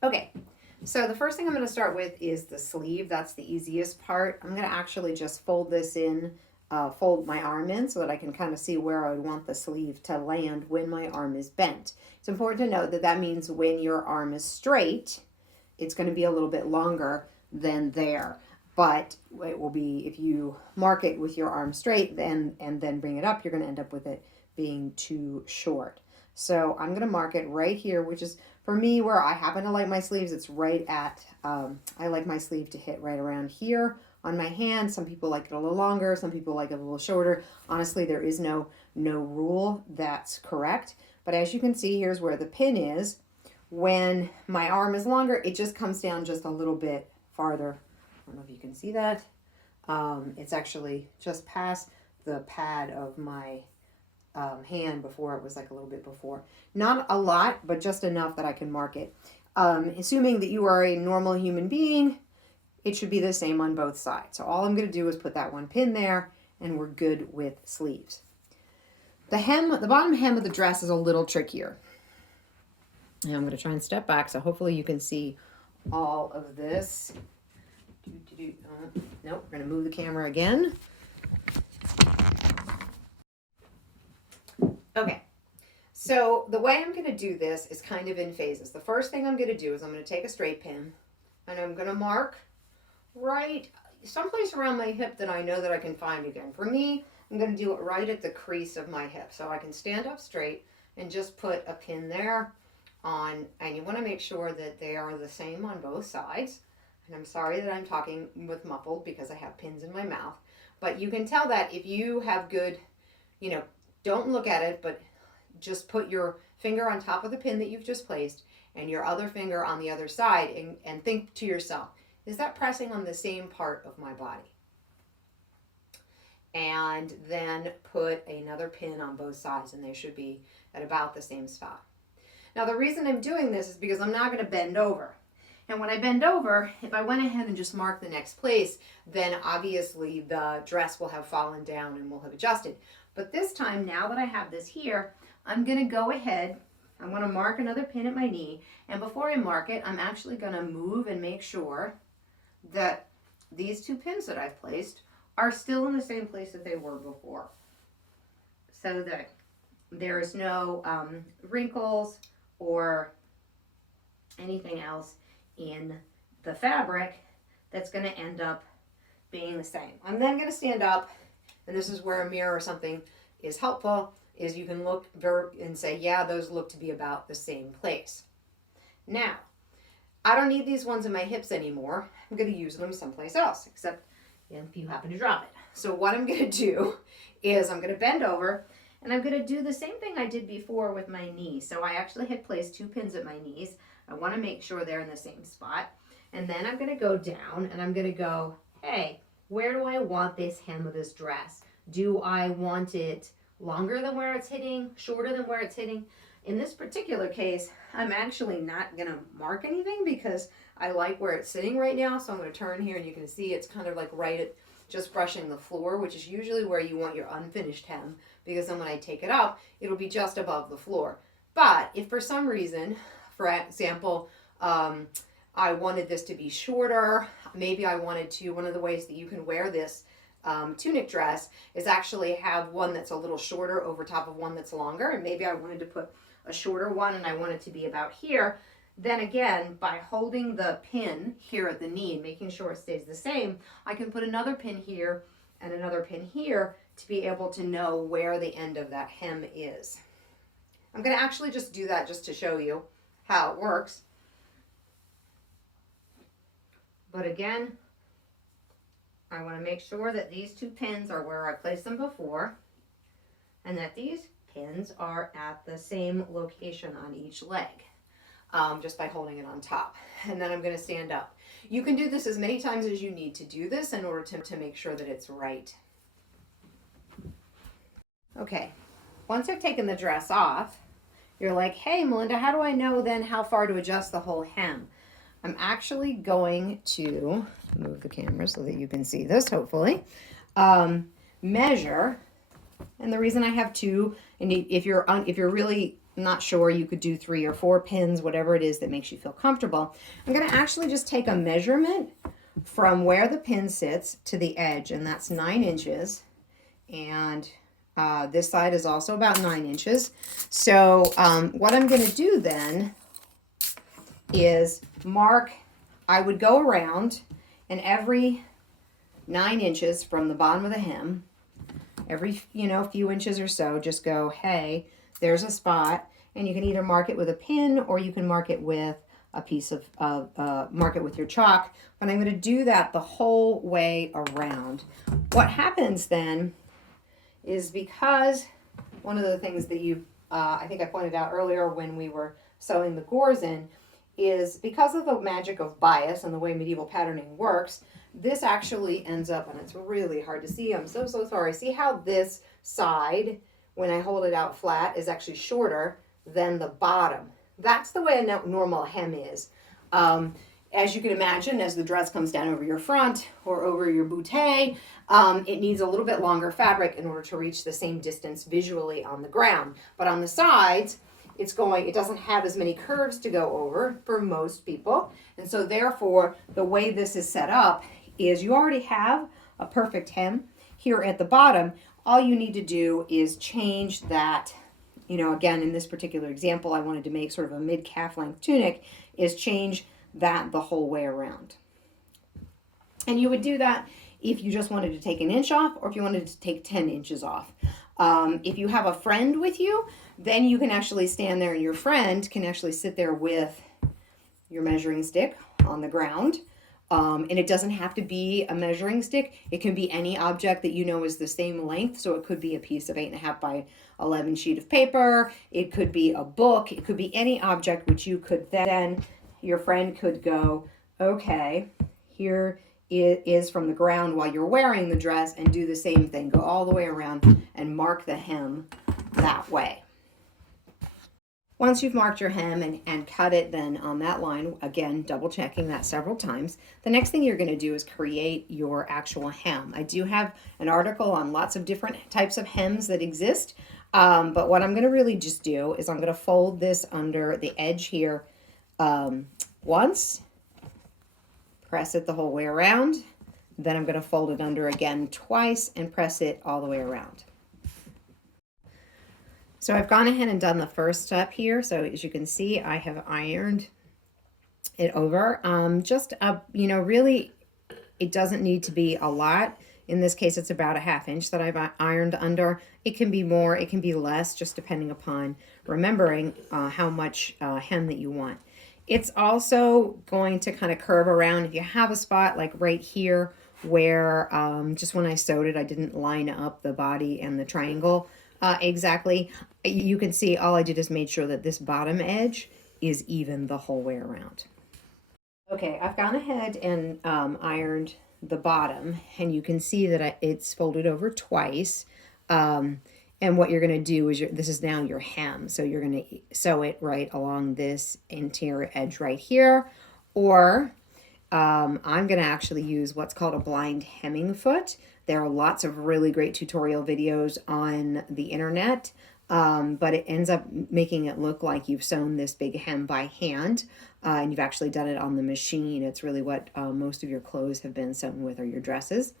Okay, so the first thing I'm going to start with is the sleeve. That's the easiest part. I'm going to actually just fold this in, fold my arm in so that I can kind of see where I would want the sleeve to land when my arm is bent. It's important to note that that means when your arm is straight, it's going to be a little bit longer than there. But it will be, if you mark it with your arm straight and then bring it up, you're going to end up with it being too short. So I'm going to mark it right here, which is for me where I happen to like my sleeves. It's right at, I like my sleeve to hit right around here on my hand. Some people like it a little longer. Some people like it a little shorter. Honestly, there is no rule that's correct. But as you can see, here's where the pin is. When my arm is longer, it just comes down just a little bit farther. I don't know if you can see that. It's actually just past the pad of my hand before. It was like a little bit before. Not a lot, but just enough that I can mark it. Assuming that you are a normal human being, it should be the same on both sides. So all I'm going to do is put that one pin there, and we're good with sleeves. The bottom hem of the dress is a little trickier. And I'm going to try and step back, so hopefully you can see all of this. Nope, we're going to move the camera again. Okay, so the way I'm going to do this is kind of in phases. The first thing I'm going to do is I'm going to take a straight pin, and I'm going to mark right someplace around my hip that I know that I can find again. For me, I'm going to do it right at the crease of my hip, so I can stand up straight and just put a pin there on, and you want to make sure that they are the same on both sides. And I'm sorry that I'm talking with muffled because I have pins in my mouth, but you can tell that if you have good, don't look at it, but just put your finger on top of the pin that you've just placed and your other finger on the other side, and think to yourself, is that pressing on the same part of my body? And then put another pin on both sides, and they should be at about the same spot. Now the reason I'm doing this is because I'm not going to bend over. And when I bend over, if I went ahead and just marked the next place, then obviously the dress will have fallen down and will have adjusted. But this time, now that I have this here, I'm going to go ahead, I want to mark another pin at my knee, and before I mark it, I'm actually going to move and make sure that these two pins that I've placed are still in the same place that they were before, so that there's no wrinkles or anything else in the fabric that's going to end up being the same. I'm then going to stand up, and this is where a mirror or something is helpful, is you can look and say, yeah, those look to be about the same place. Now, I don't need these ones in my hips anymore. I'm going to use them someplace else, except if you happen to drop it. So what I'm going to do is I'm going to bend over, and I'm going to do the same thing I did before with my knee. So I actually had placed two pins at my knees. I want to make sure they're in the same spot. And then I'm going to go down, and I'm going to go, hey, where do I want this hem of this dress? Do I want it longer than where it's hitting, shorter than where it's hitting? In this particular case, I'm actually not going to mark anything because I like where it's sitting right now. So I'm going to turn here, and you can see it's kind of like right at just brushing the floor, which is usually where you want your unfinished hem, because then when I take it up, it'll be just above the floor. But if for some reason, for example, I wanted this to be shorter, maybe I wanted to, one of the ways that you can wear this tunic dress is actually have one that's a little shorter over top of one that's longer, and maybe I wanted to put a shorter one and I want it to be about here, then again, by holding the pin here at the knee and making sure it stays the same, I can put another pin here and another pin here to be able to know where the end of that hem is. I'm going to actually just do that just to show you how it works. But again, I want to make sure that these two pins are where I placed them before, and that these pins are at the same location on each leg, just by holding it on top. And then I'm going to stand up. You can do this as many times as you need to do this in order to make sure that it's right. Okay, once I've taken the dress off, you're like, hey, Melinda, how do I know then how far to adjust the whole hem? I'm actually going to move the camera so that you can see this, hopefully. Measure, and the reason I have two, and if you're really not sure, you could do 3 or 4 pins, whatever it is that makes you feel comfortable. I'm going to actually just take a measurement from where the pin sits to the edge, and that's 9 inches. And this side is also about 9 inches. So what I'm going to do then is mark, I would go around, and every 9 inches from the bottom of the hem, every few inches or so, just go, hey, there's a spot. And you can either mark it with a pin, or you can mark it with a piece of mark it with your chalk. But I'm going to do that the whole way around. What happens then is, because one of the things that I think I pointed out earlier when we were sewing the gores in, is because of the magic of bias and the way medieval patterning works, this actually ends up, and it's really hard to see, I'm so sorry. See how this side, when I hold it out flat, is actually shorter than the bottom. That's the way a normal hem is. As you can imagine, as the dress comes down over your front or over your bootay, it needs a little bit longer fabric in order to reach the same distance visually on the ground. But on the sides, it doesn't have as many curves to go over for most people. And so therefore, the way this is set up is you already have a perfect hem here at the bottom. All you need to do is change that. Again, in this particular example, I wanted to make sort of a mid-calf length tunic, is change that the whole way around. And you would do that if you just wanted to take an inch off, or if you wanted to take 10 inches off. If you have a friend with you, then you can actually stand there, and your friend can actually sit there with your measuring stick on the ground. And it doesn't have to be a measuring stick. It can be any object that is the same length. So it could be a piece of 8.5 by 11 sheet of paper. It could be a book. It could be any object which you could then, your friend could go, okay, here it is from the ground while you're wearing the dress, and do the same thing. Go all the way around and mark the hem that way. Once you've marked your hem and cut it then on that line, again, double checking that several times, the next thing you're going to do is create your actual hem. I do have an article on lots of different types of hems that exist, but what I'm going to really just do is I'm going to fold this under the edge here once, press it the whole way around, then I'm going to fold it under again twice and press it all the way around. So I've gone ahead and done the first step here. So as you can see, I have ironed it over. Really, it doesn't need to be a lot. In this case, it's about a 1/2 inch that I've ironed under. It can be more, it can be less, just depending upon remembering how much hem that you want. It's also going to kind of curve around. If you have a spot like right here where just when I sewed it, I didn't line up the body and the triangle exactly, you can see all I did is made sure that this bottom edge is even the whole way around. Okay, I've gone ahead and ironed the bottom, and you can see that it's folded over twice. And what you're going to do is this is now your hem. So you're going to sew it right along this interior edge right here, or I'm going to actually use what's called a blind hemming foot. There are lots of really great tutorial videos on the internet, but it ends up making it look like you've sewn this big hem by hand, and you've actually done it on the machine. It's really what most of your clothes have been sewn with, or your dresses.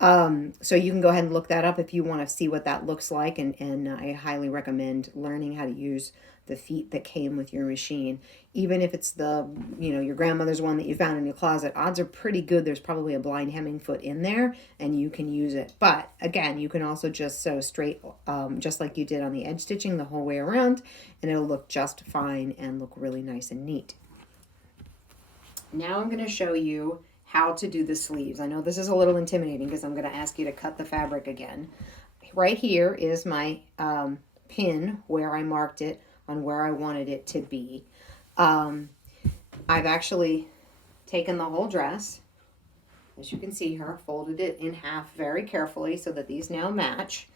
So you can go ahead and look that up if you want to see what that looks like, and I highly recommend learning how to use the feet that came with your machine. Even if it's your grandmother's one that you found in your closet, odds are pretty good there's probably a blind hemming foot in there, and you can use it. But again, you can also just sew straight, just like you did on the edge stitching, the whole way around, and it'll look just fine and look really nice and neat. Now I'm going to show you how to do the sleeves. I know this is a little intimidating because I'm going to ask you to cut the fabric again. Right here is my pin where I marked it on where I wanted it to be. I've actually taken the whole dress, as you can see here, folded it in half very carefully so that these now match.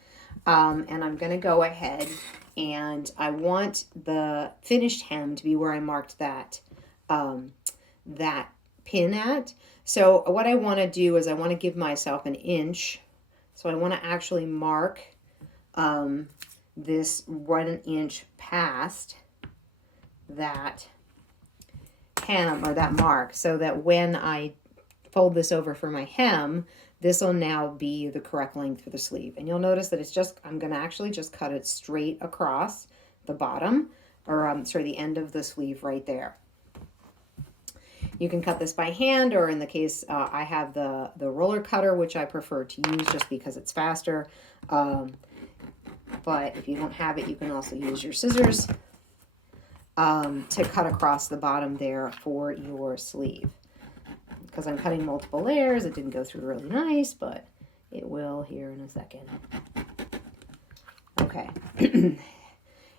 And I'm going to go ahead, and I want the finished hem to be where I marked that pin at. So what I want to do is I want to give myself an inch. So I want to actually mark this 1 inch past that hem or that mark, so that when I fold this over for my hem, this will now be the correct length for the sleeve. And you'll notice that it's just, I'm going to actually just cut it straight across the bottom, or sorry, the end of the sleeve right there. You can cut this by hand, or in the case, I have the roller cutter, which I prefer to use just because it's faster. But if you don't have it, you can also use your scissors to cut across the bottom there for your sleeve. Because I'm cutting multiple layers, it didn't go through really nice, but it will here in a second. Okay.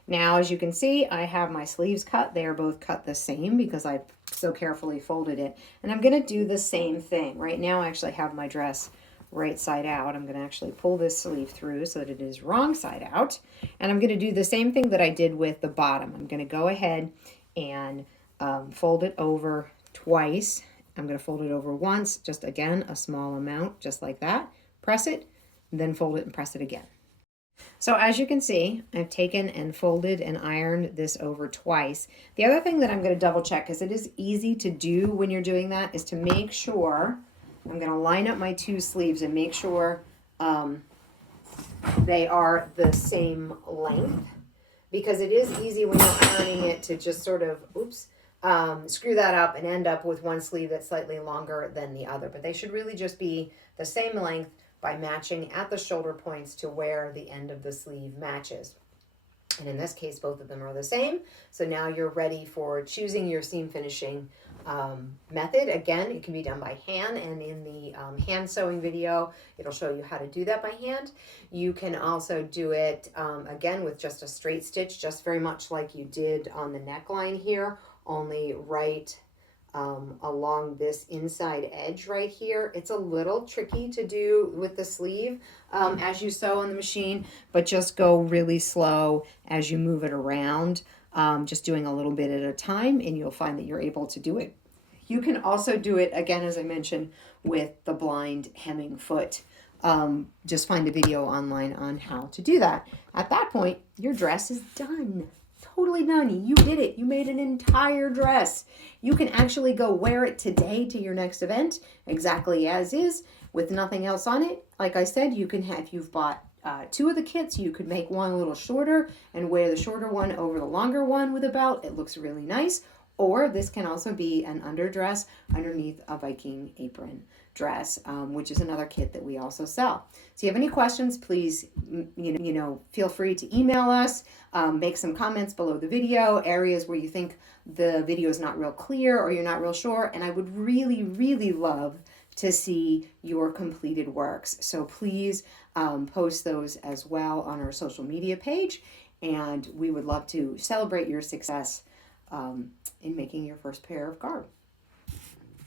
Now, as you can see, I have my sleeves cut. They are both cut the same because I so carefully folded it. And I'm going to do the same thing. Right now, I actually have my dress right side out. I'm going to actually pull this sleeve through so that it is wrong side out. And I'm going to do the same thing that I did with the bottom. I'm going to go ahead and fold it over twice. I'm going to fold it over once, just again, a small amount, just like that. Press it, then fold it and press it again. So as you can see, I've taken and folded and ironed this over twice. The other thing that I'm going to double check, because it is easy to do when you're doing that, is to make sure, I'm going to line up my two sleeves and make sure they are the same length, because it is easy when you're ironing it to just sort of, screw that up and end up with one sleeve that's slightly longer than the other. But they should really just be the same length by matching at the shoulder points to where the end of the sleeve matches. And in this case, both of them are the same. So now you're ready for choosing your seam finishing method. Again, it can be done by hand, and in the hand sewing video, it'll show you how to do that by hand. You can also do it again with just a straight stitch, just very much like you did on the neckline here, only right along this inside edge right here. It's a little tricky to do with the sleeve as you sew on the machine, but just go really slow as you move it around, just doing a little bit at a time, and you'll find that you're able to do it. You can also do it, again, as I mentioned, with the blind hemming foot. Just find a video online on how to do that. At that point, your dress is done. Totally done. You did it. You made an entire dress. You can actually go wear it today to your next event exactly as is with nothing else on it. Like I said, you can have, if you've bought two of the kits, you could make one a little shorter and wear the shorter one over the longer one with a belt. It looks really nice. Or this can also be an underdress underneath a Viking apron dress, which is another kit that we also sell. So if you have any questions, please, feel free to email us, make some comments below the video, areas where you think the video is not real clear or you're not real sure. And I would really, really love to see your completed works. So please post those as well on our social media page. And we would love to celebrate your success in making your first pair of garb.